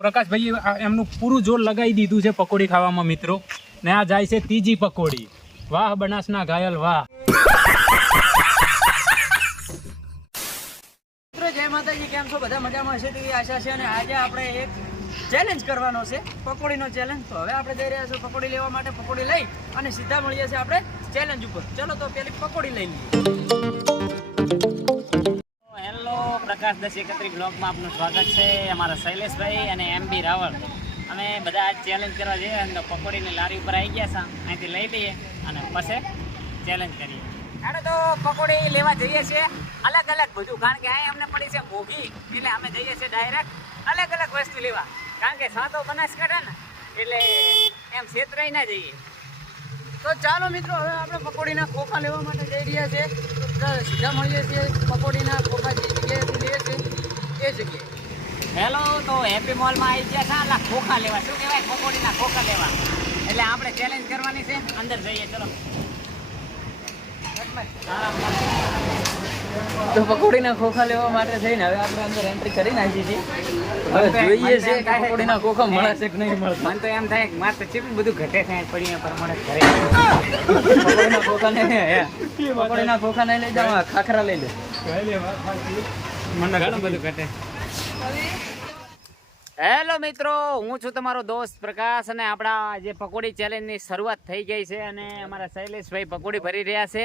પ્રકાશભાઈ એમનું પૂરું જોર લગાવી દીધું છે પકોડી ખાવામાં મિત્રો. ને આ જાય છે ત્રીજી પકોડી. વાહ બનાસના ઘાયલ વાહ. મિત્રો જય માતાજી, કેમ છો? બધા મજામાં હશે તેવી આશા છે. અને આજે આપણે એક ચેલેન્જ કરવાનો છે, પકોડીનો ચેલેન્જ. તો હવે આપણે જઈ રહ્યા છીએ પકોડી લેવા માટે. પકોડી લઈ અને સીધા મળીએ છીએ આપણે ચેલેન્જ ઉપર. ચલો તો પેલી પકોડી લઈ લઈએ. હેલો, પ્રકાશ 1031 બ્લોગમાં આપનું સ્વાગત છે. અમારા શૈલેષભાઈ અને એમબી રાવળ અમે બધા આજ ચેલેન્જ કરવા જઈએ અને પકોડીની લારી ઉપર આવી ગયા છે. અહીંથી લઈ લઈએ અને પછી ચેલેન્જ કરીએ. અને તો પકોડી લેવા જઈએ છીએ અલગ અલગ બધું, કારણ કે અહીં અમને પડી છે મોઘી, એટલે અમે જઈએ છીએ ડાયરેક્ટ અલગ અલગ વસ્તુ લેવા. કારણ કે સાતો બનાસકાંઠા ને એટલે એમ છેતરાઈ ના જઈએ. તો ચાલો મિત્રો, હવે આપણે પકોડીના ખોખા લેવા માટે જઈ રહ્યા છીએ. તો સીધા મળીએ છીએ પકોડીના ખોખા જે જગ્યાએથી લઈએ છીએ એ જગ્યાએ. હેલો, તો હેપી મોલમાં આવી ગયા છે આલા ખોખા લેવા. શું કહેવાય? પકોડીના ખોખા લેવા. એટલે આપણે ચેલેન્જ કરવાની છે. અંદર જઈએ, ચલો. તો પકોડીના ખોખા લેવા માટે થઈને હવે આપણે અંદર એન્ટ્રી કરી નાખી છીએ. હવે જોઈએ છે કે પકોડીના ખોખા મળે છે કે નહીં મળતા. મને તો એમ થાય કે મારે તો કેટલું બધું ઘટે છે પડીને પ્રમાણે ઘરે. પકોડીના ખોખા નહીં, પકોડીના ખોખા નહીં લઈ જાવ, ખાખરા લઈ લે. મને ઘણું બધું ઘટે. હેલો મિત્રો, હું છું તમારો દોસ્ત પ્રકાશ અને આપણા જે પકોડી ચેલેન્જની શરૂઆત થઈ ગઈ છે અને અમારા શૈલેષભાઈ પકોડી ભરી રહ્યા છે.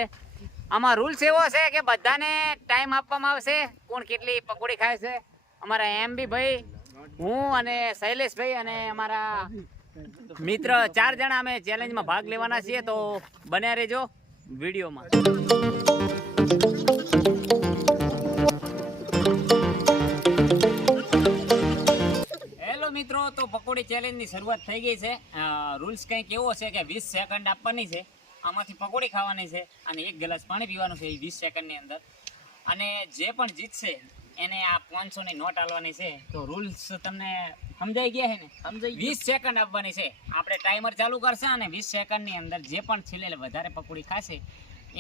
આમાં રૂલ્સ એવો છે કે બધાને ટાઈમ આપવામાં આવશે કોણ કેટલી પકોડી ખાય છે. અમારા એમબી ભાઈ, હું અને શૈલેષભાઈ અને અમારા મિત્ર 4 જણા અમે ચેલેન્જમાં ભાગ લેવાના છીએ. તો બન્યા રહેજો વિડીયોમાં. મિત્રો, તો પકોડી ચેલેન્જની શરૂઆત થઈ ગઈ છે. રૂલ્સ કંઈક એવો છે કે 20 સેકન્ડ આપવાની છે, આમાંથી પકોડી ખાવાની છે અને 1 ગ્લાસ પાણી પીવાનું છે 20 સેકન્ડની અંદર. અને જે પણ જીતશે એને આ 500ની નોટ આલવાની છે. તો રૂલ્સ તમને સમજાઈ ગયા છે ને? સમજાઈ. 20 સેકન્ડ આપવાની છે. આપણે ટાઈમર ચાલુ કરશે અને 20 સેકન્ડની અંદર જે પણ છેલ્લે વધારે પકોડી ખાશે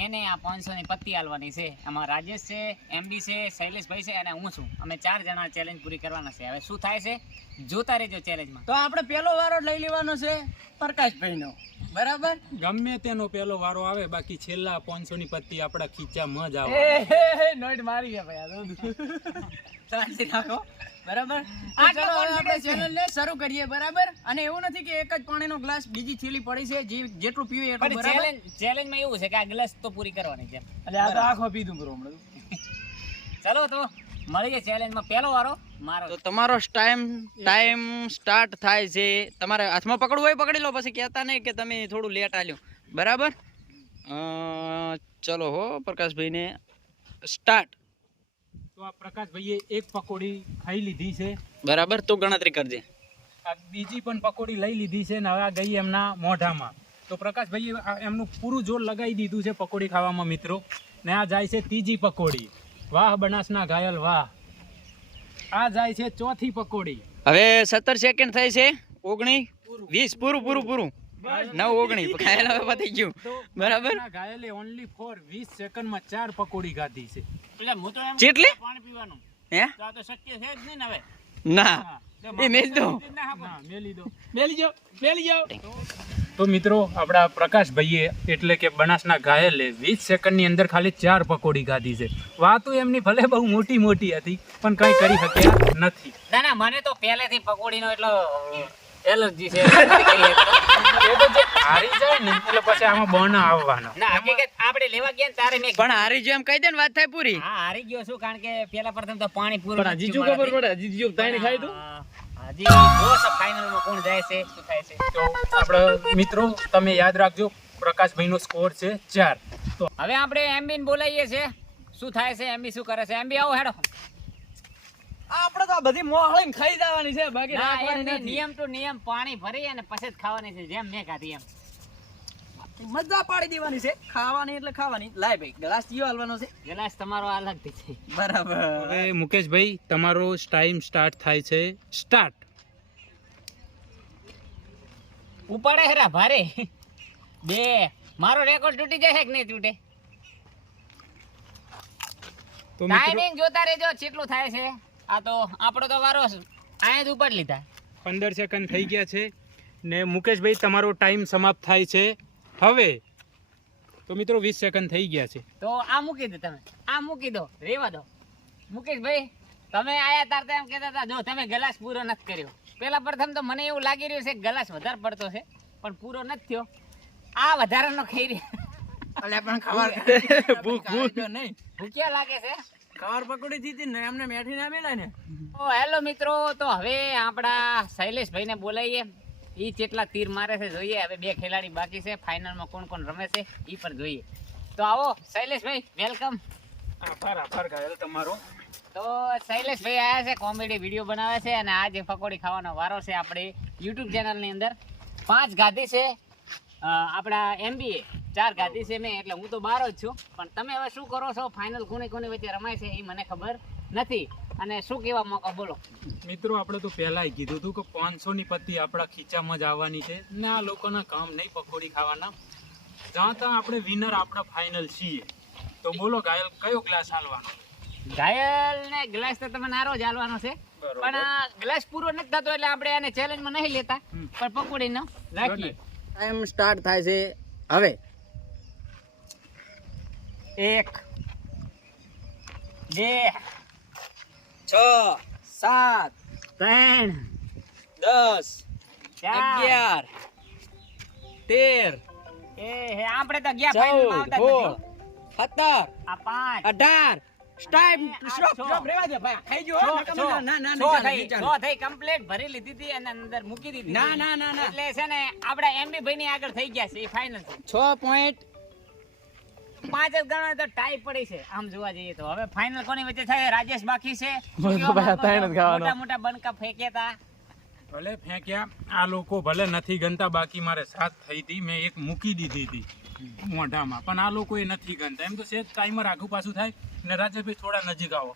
એને આ 500ની પત્તી આલવાની છે. આમાં રાજેશ છે, એમબી છે, શૈલેષભાઈ છે અને હું છું. અમે 4 જણા ચેલેન્જ પૂરી કરવાના છે. હવે શું થાય છે જોતા રહેજો ચેલેન્જમાં. તો આપણે પહેલો વારો લઈ લેવાનો છે પ્રકાશભાઈનો, બરાબર? ગમે તેનો પેલો વારો આવે, બાકી છેલ્લા 500ની પત્તી આપણા ખીચામાં જ આવે. નોટ મારી ગયા ભાઈ, શાંતિ રાખો, બરાબર? ચલો હવે આપણે ચેલેન્જને શરૂ કરીએ, બરાબર? અને એવું નથી કે એક જ પાણીનો ગ્લાસ બીજી થેલી પડી છે, જેટલું પીવે એટલું, બરાબર? ચેલેન્જમાં એવું છે કે આ ગ્લાસ તો પૂરી કરવાની છે. એટલે આ તો આખો પીધું બરો હમણાં. ચલો તો મળીએ ચેલેન્જમાં. પહેલો વારો મારો. તો તમારો ટાઈમ સ્ટાર્ટ થાય છે. તમારે હાથમાં પકડવું હોય પકડી લો, પછી કહેતા નહીં કે તમે થોડું લેટ આલ્યું, બરાબર? ચલો હો પ્રકાશભાઈને સ્ટાર્ટ. તો આ પ્રકાશભાઈએ એક પકોડી ખાઈ લીધી છે, બરાબર? તો ગણતરી કરજે. આ બીજી પણ પકોડી લઈ લીધી છે ને હવે આ ગઈ એમના મોઢામાં. તો પ્રકાશભાઈએ એમનું પૂરું જોર લગાવી દીધું છે પકોડી ખાવામાં મિત્રો. ને આ જાય છે ત્રીજી પકોડી. વાહ બનાસના ઘાયલ વાહ. આ જાય છે ચોથી પકોડી. હવે 17 સેકન્ડ થઈ છે. 19 20 પૂરું 9 19 ખાયલ હવે પતી ગયું, બરાબર? ઘાયલે ઓનલી ફોર 20 સેકન્ડમાં 4 પકોડી ખાધી છે. એટલે હું તો એમ કેટલી? પાણી પીવાનું. હે? તો આ તો શક્ય છે જ નહીં ને હવે. ના, એ મેલ દો. હા, મેલી જાઓ. તો મિત્રો, આપણા પ્રકાશભાઈએ એટલે કે બનાસના ઘાયલે 20 સેકન્ડની અંદર ખાલી 4 પકોડી ખાધી છે. વાતો એમની ભલે બહુ મોટી હતી પણ કંઈ કરી શક્યા નથી. ના, મને તો પહેલેથી પકોડીનો એટલો એલર્જી છે. એ તો જે હારી જાય ને એટલે પછી આમાં બન આવવાનો. ના, હકીકત આપણે લેવા ગયા ને તારે મેં પણ હારી જો એમ કહી દે ને, વાત થાય પૂરી. હા, હારી ગયો છું, કારણ કે પેલા પ્રથમ તો પાણી પૂરું. પણ જીજુ ખબર પડે, જીજુ તાણી ખાઈ તું. હજી જો ફાઇનલમાં કોણ જાય છે, શું થાય છે. તો આપણે મિત્રો તમે યાદ રાખજો, પ્રકાશભાઈનો સ્કોર છે 4. તો હવે આપણે એમબી ને બોલાવીએ છે. શું થાય છે, એમબી શું કરે છે? એમબી આવો, હેડો. આપણે તો બધી મોહળીને ખાઈ જવાની છે, બાકી ના, રાખવાની એમ નહીં, નથી. નિયમ તો નિયમ, પાણી ભરી અને પછી જ ખાવાની છે, જેમ મેં ખાધી એમ. મજા પાડી દેવાની છે, ખાવાની એટલે ખાવાની. લાય ભાઈ, ગ્લાસ જીવો હાલવાનો છે, ગ્લાસ તમારો અલગથી છે, બરાબર? હવે મુકેશભાઈ તમારો ટાઈમ સ્ટાર્ટ થાય છે. સ્ટાર્ટ. ઉપાડે હેરા ભારે 2. મારો રેકોર્ડ તૂટી જાય કે નહીં તૂટે? તો મિત્રો ટાઈમિંગ જોતા રહેજો કેટલું થાય છે. આ તો આપણો તો વારો અહીંયા જ ઉપાડ લીધા. 15 સેકન્ડ થઈ ગયા છે ને મુકેશભાઈ તમારો ટાઈમ સમાપ્ત થાય છે હવે. તો મિત્રો 20 સેકન્ડ થઈ ગયા છે. તો આ મૂકી દો તમે, આ મૂકી દો, રેવા દો. મુકેશભાઈ તમે આયા તાર એમ કહેતા હતા જો તમે ગ્લાસ પૂરો નથી કર્યો. પેલા પ્રથમ તો મને એવું લાગી રહ્યું છે કે ગ્લાસ વધારે પડતો છે પણ પૂરો નથી થયો. આ વધારાનો ખાઈ રહ્યો. અલે પણ ખબર ભૂખ ભૂખ નહીં, ભૂખ્યા લાગે છે. ખબર પકોડી દીધી ને એમને મેઠી ના મેલાય ને. તો હેલો મિત્રો, તો હવે આપણા શૈલેષભાઈને બોલાવીએ. ઈ કેટલા તીર મારે છે જોઈએ. હવે 2 ખેલાડી બાકી છે, ફાઇનલમાં કોણ કોણ રમે છે ઈ પણ જોઈએ. તો આવો શૈલેષભાઈ, વેલકમ. આભાર ઘાયલ તમારો. તો શૈલેષભાઈ આયા છે, કોમેડી વિડીયો બનાવે છે અને આજે પકોડી ખાવાનો વારો છે. આપણે યુટ્યુબ ચેનલની અંદર 5 ગાદી છે આપણા MBA, 4 ગાદી છે મેં, એટલે હું તો બહાર જ છું. પણ તમે હવે શું કરો છો, ફાઇનલ કોની કોની વચ્ચે રમાય છે એ મને ખબર નથી. અને શું કહેવા માંગો બોલો. મિત્રો આપણે તો પહેલાય કીધું હતું કે 500 ની પત્તી આપણા ખીચામાં જ આવવાની છે ને આ લોકોના કામ નહીં પકોડી ખાવાના. જ્યાં ત્યાં આપણે વિનર આપણા ફાઇનલ છીએ. તો બોલો ઘાયલ, કયો ગ્લાસ હાલવાનો? ઘાયલ ને ગ્લાસ તો તમે નારો જ હાલવાનો છે, બરોબર. પણ ગ્લાસ પૂરો નથી થતો એટલે આપણે આને ચેલેન્જમાં નહીં લેતા, પણ પકોડીનો રાખીએ. ટાઈમ સ્ટાર્ટ થાય છે હવે. 1 2 6 7 3 10 4 13 એ આપણે તો ગયા ફાઇનલમાં આવતા જ 14 17 આ 5 18 સ્ટાઈમ સ્ટોપ છ. સ્ટોપ રેવા દે ભાઈ ખાઈ જો ના ના ના સો ના થઈ, સો થઈ કમ્પ્લીટ ભરી લીધી હતી અને અંદર મૂકી દીધી. ના, ના, ના, ના. એટલે છે ને આપડા MB ભાઈ ની આગળ થઈ ગયા છે, એ ફાઇનલ છે. 6 પોઈન્ટ 5 જ ગણો તો ટાઈ પડી છે આમ જોવા જઈએ તો. હવે ફાઇનલ કોની વચ્ચે થાય? રાજેશ બાકી છે. મોટા મોટા બનકા ફેંક્યા હતા. ભલે ફેંક્યા, આ લોકો ભલે નથી ગણતા, બાકી મારે 7 થઈ હતી, મેં એક મૂકી દીધી હતી મોઢામાં, પણ આ લોકો એ નથી ગણતા. એમ તો સેજ ટાઈમર આગું પાછું થાય ને. રાજેશભાઈ થોડા નજીક આવો.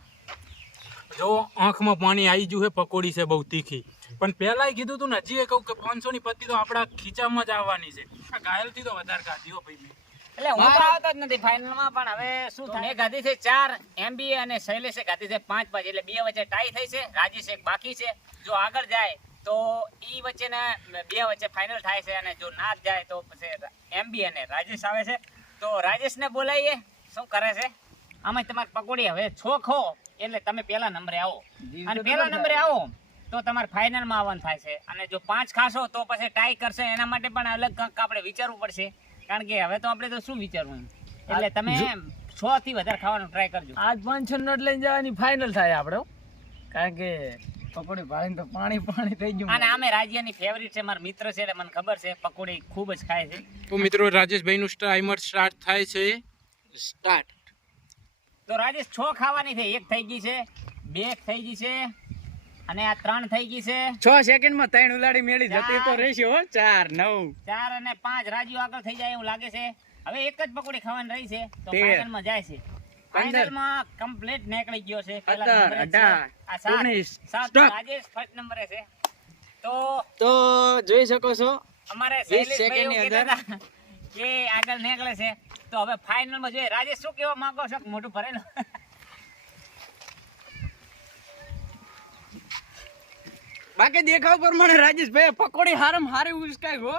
જો આંખમાં પાણી આવી ગયું છે, પકોડી છે બહુ તીખી. પણ પહેલાંય કીધું હતું ને, હજી એ કહું કે 500 ની પત્તી તો આપણા ખીચામાં જ આવવાની છે. આ ઘાયલથી તો વધારે ખાધી હો ભાઈ મેં. એટલે હું તો આવતો જ નથી ફાઇનલમાં, પણ હવે શું થાય? મેં ગાધી છે 4, MB અને શૈલેષે ગાધી છે 5-5, એટલે 2 વચ્ચે ટાઈ થઈ છે. રાજેશ એક બાકી છે. જો આગળ જાય તો ઈ વચ્ચેના 2 વચ્ચે ફાઇનલ થાય છે, અને જો ના જાય તો પછી MB અને રાજેશ આવે છે. તો રાજેશને બોલાવીએ, શું કરે છે. આમાં તમારી પકોડી હવે 6 ખો એટલે તમે પહેલા નંબરે આવો, અને પહેલા નંબરે આવો તો તમારે ફાઇનલમાં આવવાનું થાય છે. અને જો 5 ખાશો તો પછી ટાઈ કરશે, એના માટે પણ અલગ કંઈક આપણે વિચારવું પડશે. કારણ કે હવે તો આપણે તો શું વિચારવું, એટલે તમે 6 થી વધારે ખાવાનું ટ્રાય કરજો. આજ 500 નોટ લઈને જવાની ફાઇનલ થાય આપણે, કારણ કે પકોડી ભાળીને તો પાણી પાણી થઈ ગયું. અને આમે રાજ્યની ફેવરિટ છે, મારા મિત્ર છે એટલે મને ખબર છે પકોડી ખૂબ જ ખાય છે. તો મિત્રો રાજેશભાઈનું ટાઈમર સ્ટાર્ટ થાય છે. સ્ટાર્ટ. તો રાજેશ 6 ખાવાની છે. 1 થઈ ગઈ છે, 2 થઈ ગઈ છે, અને આ 3 થઈ ગઈ છે. 6 સેકન્ડમાં 3 ઉલાડી મેળી જતી તો રહેશે હો. 4 9 4 અને 5 રાજુ આગળ થઈ જાય એવું લાગે છે. હવે એક જ પકોડી ખાવાની રહી છે, તો 13, ફાઇનલમાં જાય છે. 15, ફાઇનલમાં કમ્પ્લીટ નીકળી ગયો છે. પહેલા 17, નંબરે છે. 18, આ 7 19, સાત રાજેશ ફર્સ્ટ નંબરે છે. તો જોઈ શકો છો અમારે 20 શૈલેષભાઈ એવું સેકન્ડની કહેતા હતા કે આગળ નીકળે છે. તો હવે ફાઇનલમાં જોઈએ. રાજેશ શું કહેવા માંગો છો? મોટું ભરેલું. બાકી દેખાવ પ્રમાણે રાજેશભાઈ પકોડી હારમ હારી ઉસકાઈ હો.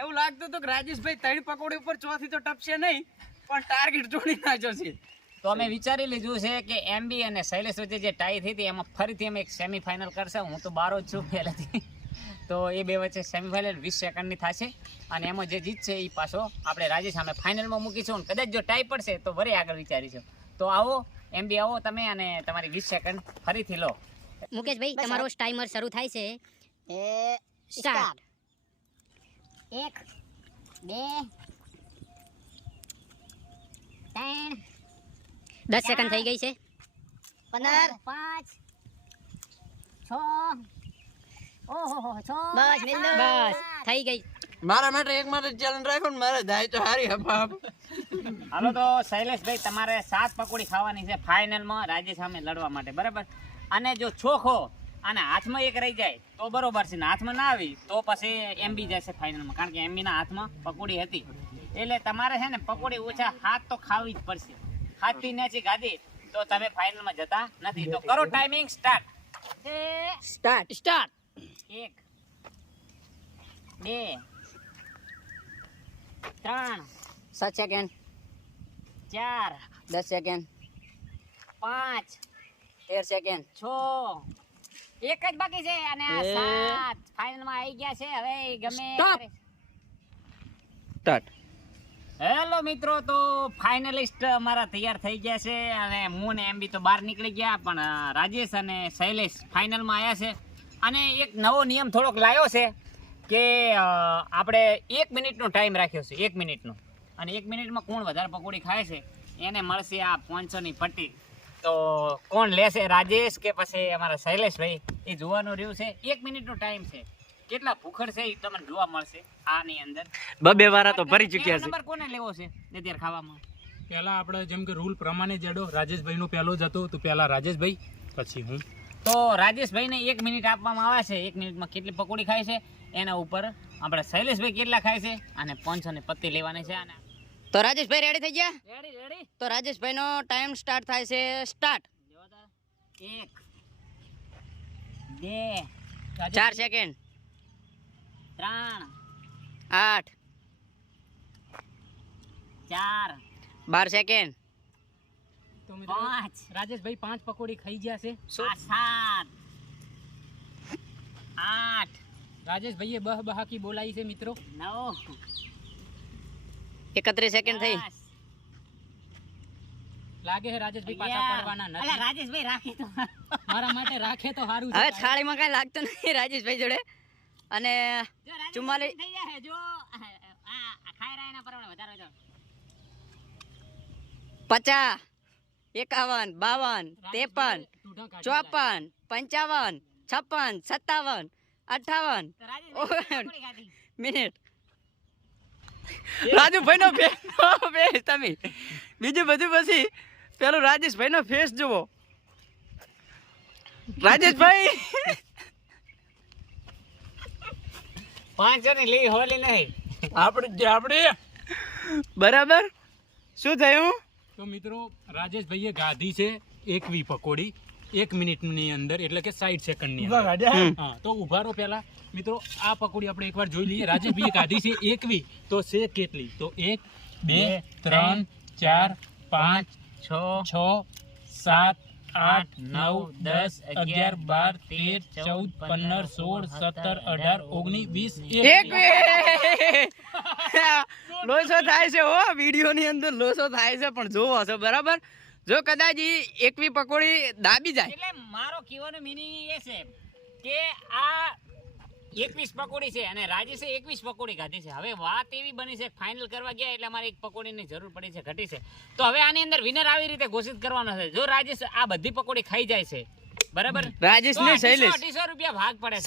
એવું લાગતું હતું કે રાજેશભાઈ 3 પકોડી ઉપર ચોથી તો ટપશે નહીં, પણ ટાર્ગેટ જોડી નાખ્યો છે. તો અમે વિચારી લીધું છે કે MB અને શૈલેષ વચ્ચે જે ટાઈ થઈ હતી એમાં ફરીથી અમે એક સેમીફાઇનલ કરશે. હું તો બહાર જ છું પહેલાથી. તો એ 2 વચ્ચે સેમીફાઇનલ 20 સેકન્ડની થશે, અને એમાં જે જીતશે એ પાછો આપણે રાજેશ સામે ફાઇનલમાં મૂકીશું. કદાચ જો ટાઈ પડશે તો વરે આગળ વિચારીશું. તો આવો MB, આવો તમે, અને તમારી 20 સેકન્ડ ફરીથી લો. મુકેશભાઈ તમારો ટાઈમર શરૂ થાય છે. સ્ટાર્ટ. 1 2 3 10 સેકન્ડ થઈ ગઈ છે. 15 5 6 ઓહો 6 બસ મિલ દો. બસ થઈ ગઈ. મારા માટે એક માટે ચેલેન્જ રાખો ને, મારે ધાય તો હારી હપાપ. હાલો તો શૈલેષભાઈ તમારે 7 પકોડી ખાવાની છે ફાઇનલમાં રાજેશ સામે લડવા માટે, બરાબર. અને જો છોખો અને હાથમાં એક રહી જાય તો બરોબર છે, ને હાથમાં ના આવી તો પછી MB જશે ફાઇનલમાં, કારણ કે MB ના હાથમાં પકોડી હતી. એટલે તમારે છે ને પકોડી ઓછા 7 તો ખાવી જ પડશે. 7 થી નીચે ખાધી તો તમે ફાઇનલમાં જતા નથી. તો કરો timing start. Start. 1 2 3 7 second 4 10 second 5 13 second 6 એક જ બાકી છે અને આ 7 ફાઇનલ માં આવી ગયા છે. હવે ગમે Stop. સ્ટાર્ટ. હેલો મિત્રો, તો ફાઇનલિસ્ટ અમારા તૈયાર થઈ ગયા છે અને હું ને એમ બી તો બહાર નીકળી ગયા, પણ રાજેશ અને શૈલેષ ફાઇનલમાં આવ્યા છે. અને એક નવો નિયમ થોડોક લાવ્યો છે કે આપણે 1 મિનિટનો ટાઈમ રાખ્યો છે, 1 મિનિટનો. અને 1 મિનિટમાં કોણ વધારે પકોડી ખાય છે એને મળશે આ 500ની પટ્ટી. તો કોણ લેશે, રાજેશ કે પછી અમારા શૈલેષભાઈ, એ જોવાનું રહ્યું છે. 1 મિનિટનો ટાઈમ છે. કેટલા ભૂખડ છે એ તમને જોવા મળશે આની અંદર. બબે વાળા તો ભરી ચૂક્યા છે. નંબર કોને લેવો છે અત્યારે ખાવામાં? પહેલા આપણે જેમ કે રૂલ પ્રમાણે જડો રાજેશભાઈનો પહેલો જ હતો, તો પહેલા રાજેશભાઈ પછી હું. તો રાજેશભાઈને 1 મિનિટ આપવામાં આવે છે. 1 મિનિટમાં કેટલી પકોડી ખાય છે એના ઉપર આપણે શૈલેષભાઈ કેટલા ખાય છે અને 500 ની પત્તી લેવાની છે. અને તો રાજેશભાઈ રેડી થઈ ગયા? રેડી. તો રાજેશભાઈનો ટાઈમ સ્ટાર્ટ થાય છે. સ્ટાર્ટ. 1 2 4 સેકન્ડ 3 8 4 12 સેકન્ડ તો મિત્રો 5 રાજેશભાઈ 5 પકોડી ખાઈ ગયા છે. 7 8 રાજેશભાઈએ બહ બહાકી બોલાવી છે મિત્રો. 9 31 સેકન્ડ થઈ. લાગે છે રાજેશભાઈ પાછા પડવાના અલા નથી. રાજેશભાઈ રાખી તો મારા માટે રાખે તો સારું હવે છે. થાળીમાં કઈ લાગતું નથી રાજેશભાઈ જોડે. અને જો રાજેશભાઈ 44 થઈ જાય જો આ ખાઈ રહ્યા એના પ્રમાણે વધારે વધારે 50 51 52 53 ઢૂંઢા કાઢી 54 55 56 57 58 તો રાજેશભાઈ પકોડી ખાધી. મિનિટ. રાજુભાઈ નો ફેસ તમે બીજું બધું પછી પેલું રાજેશભાઈ નો ફેસ જુઓ. રાજેશભાઈ 500 ની લઈ હોલી નહીં. આપણે બરાબર શું થયું? તો મિત્રો રાજેશભાઈએ ગાધી છે 21 પકોડી 1 મિનિટની અંદર, એટલે કે 60 સેકન્ડની અંદર. હા, તો ઉભા રહો પહેલા મિત્રો. આ પકોડી આપણે એકવાર જોઈ લઈએ. રાજેશભાઈએ ગાધી છે 21, તો છે કેટલી? તો 1 2 3 4 5 6 7 8 9 10 11 12 13 14 15 16 17 18 19 20 લોસો થાય છે હો, વિડીયો ની અંદર લોસો થાય છે, પણ જોવો છો બરાબર. જો કદાચ 21 પકોડી દાબી જાય એટલે મારો કહેવાનો મીનિંગ એ છે કે આ 21 પકોડી છે અને રાજેશે 21 પકોડી ખાધી છે. હવે વાત એવી બની છે, ફાઇનલ કરવા ગયા એટલે અમારે એક પકોડીની જરૂર પડી છે, ઘટી છે. તો હવે આની અંદર વિનર આવી રીતે ઘોષિત કરવાનો છે. જો રાજેશ આ બધી પકોડી ખાઈ જાય છે બરાબર, રાજેશ તો ને 250 રૂપિયા ભાગ પડે છે.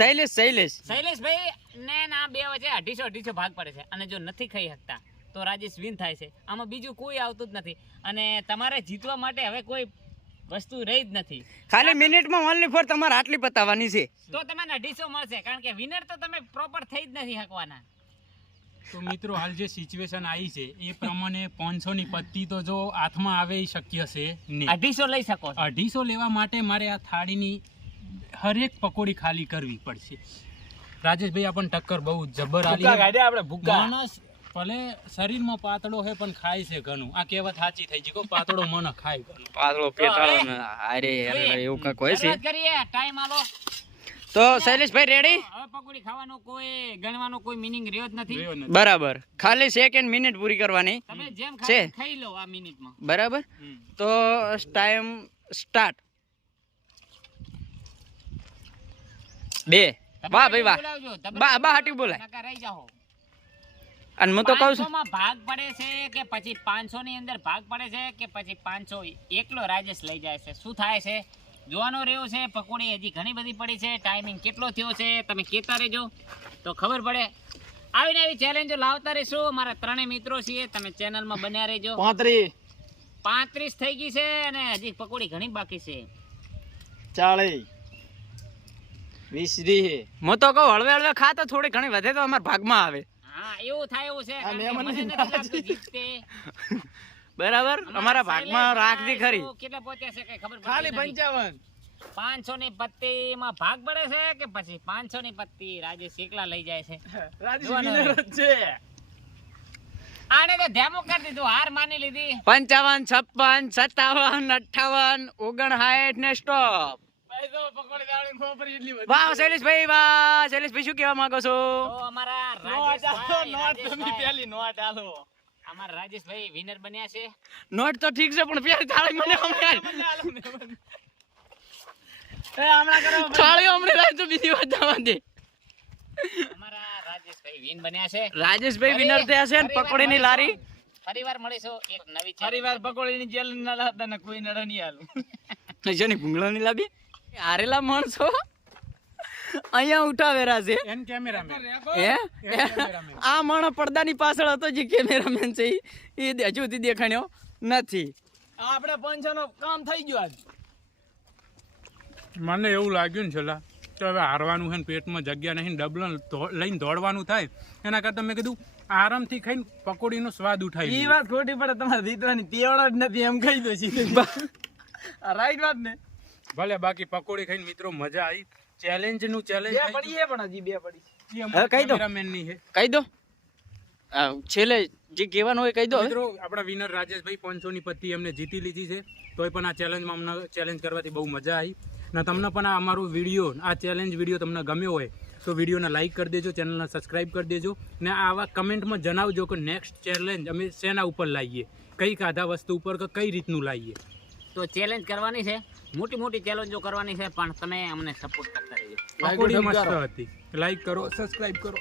શૈલેષભાઈ ને ના બે વચ્ચે 250 ભાગ પડે છે. અને જો નથી ખાઈ શકતા તો રાજેશ વિન થાય છે. આમાં બીજું કોઈ આવતું જ નથી. અને તમારે જીતવા માટે હવે કોઈ વસ્તુ રહી જ નથી. ખાલી મિનિટમાં ઓનલી ફોર તમારે આટલી પતાવવાની છે. તો તમને 250 મળશે, કારણ કે વિનર તો તમે પ્રોપર થઈ જ નથી શકવાના. તો મિત્રો હાલ જે સિચ્યુએશન આવી છે એ પ્રમાણે 500 ની પત્તી તો જો હાથમાં આવે એ શક્ય છે નહીં. 250 લઈ શકો છો. 250 લેવા માટે મારે આ થાળીની હરેક પકોડી ખાલી કરવી પડશે. રાજેશભાઈ આપણને ટક્કર બહુ જબર આલી. માણસ ભલે શરીરમાં પાતળો છે પણ ખાય છે ઘણું. આ કહેવત સાચી થઈ ગઈ, પાતળો મને ખાય ઘણું. પાતળો પેટાળો ને અરે એવું કાંઈક હોય છે. શરૂઆત કરીએ, ટાઈમ આલો. તો શૈલેષભાઈ રેડી? હવે પકોડી ખાવાનો કોઈ ગણવાનો કોઈ મીનિંગ રહ્યો જ નથી. રહ્યો નથી. બરાબર, ખાલી સેકન્ડ મિનિટ પૂરી કરવાની તમે જેમ છે. ખાઈ લો આ મિનિટમાં. બરાબર. તો ટાઈમ સ્ટાર્ટ. 2 વાહ ભાઈ વાહ, બોલાવજો, બા હાટી બોલાય. નકા રહી જાઓ. અને હું તો કહું છું 500 માં ભાગ પડે છે કે પછી 500 ની અંદર ભાગ પડે છે કે પછી 500 એકલો રાજેશ લઈ જાય છે, શું થાય છે જોવાનું રહ્યું છે. પકોડી હજી ઘણી બધી પડી છે, ટાઈમિંગ કેટલો થયો છે તમે કહેતા રહેજો તો ખબર પડે. આવીને આવી ચેલેન્જો લાવતા રહીશું. મારા ત્રણેય મિત્રો છીએ, તમે ચેનલમાં બન્યા રહેજો. 35 થઈ ગઈ છે અને હજી પકોડી ઘણી બાકી છે. 40 20 રહી. હું તો કહું હળવે હળવે ખા તો થોડી ઘણી વધે તો અમારા ભાગમાં આવે. હા એવું થાય એવું છે, કારણ કે મને નથી લાગતું જીતતે. બરાબર, અમારા ભાગમાં રાખજી ખરી. કેટલા પહોંચ્યા છે કઈ ખબર પડતી નથી. 500 ની પત્તીમાં ભાગ પડે છે કે પછી 500 ની પત્તી રાજેશ એકલા લઈ જાય છે? આને તો ધ્યામો કરી દીધું, હાર માની લીધી. 55, 56, 57, 58, 59 ને સ્ટોપ. વાહ શૈલેષભાઈ, વાહ શૈલેષભાઈ, શું કહેવા માંગો છો? તો અમારા રાજેશભાઈ અમારા રાજેશભાઈ વિનર બન્યા છે. નોટ તો ઠીક છે, પણ પેલી થાળી મને હમણાં થાળી હમણાં રાખ તો બીજી વાત જવા દે. અમારા રાજેશભાઈ વિન બન્યા છે. રાજેશભાઈ વિનર થયા છે ને પકોડીની લારી. ફરીવાર મળીશું એક નવી પકોડીની ચેલેન્જ ના લાતા ને કોઈ નડા નહીં આલું. જેની ભૂંગળાની લાવી હારેલા માણસો અહીંયા ઉઠાવેરા છે. એન કેમેરામેન હે આ માણસ પડદાની પાછળ હતો જે કેમેરામેન છે એ હજુ સુધી દેખાણ્યો નથી. આપણે 500 નો કામ થઈ ગયું આજ. મને એવું લાગ્યું ને છેલ્લા તો હવે હારવાનું છે ને પેટમાં જગ્યા નહીં, ડબલ લઈને દોડવાનું થાય એના કરતાં મેં કીધું આરામથી ખાઈને પકોડીનો સ્વાદ ઉઠાવી એ વાત ખોટી પડે, તમારે જીતવાની તેવડ જ નથી એમ કહી દો સીધું. રાઈટ વાત ને. ભલે બાકી પકોડી ખાઈને મિત્રો મજા આવી. ચેલેન્જનું ચેલેન્જ પણ હજી બે પડી. કહી કહી દો. કેમેરામેનની છે કહી દો છેલ્લે જે કહેવાનું હોય કહી દો. મિત્રો આપણા વિનર રાજેશભાઈ 500 ની પત્તી એમને જીતી લીધી છે. તોય પણ આ ચેલેન્જમાં અમને ચેલેન્જ કરવાથી બહુ મજા આવી. ને તમને પણ આ અમારો વિડીયો, આ ચેલેન્જ વિડીયો તમને ગમ્યો હોય તો વિડીયોને લાઇક કરી દેજો, ચેનલને સબસ્ક્રાઇબ કરી દેજો ને આવા કમેન્ટમાં જણાવજો કે નેક્સ્ટ ચેલેન્જ અમે શેના ઉપર લાવીએ, કઈ ખાધા વસ્તુ ઉપર કે કઈ રીતનું લાવીએ. તો ચેલેન્જ કરવાની છે, મોટી મોટી ચેલેન્જો કરવાની છે, પણ તમે અમને સપોર્ટ કરતા રહેજો. પકોડી મસ્ત હતી. લાઇક કરો, સબસ્ક્રાઇબ કરો.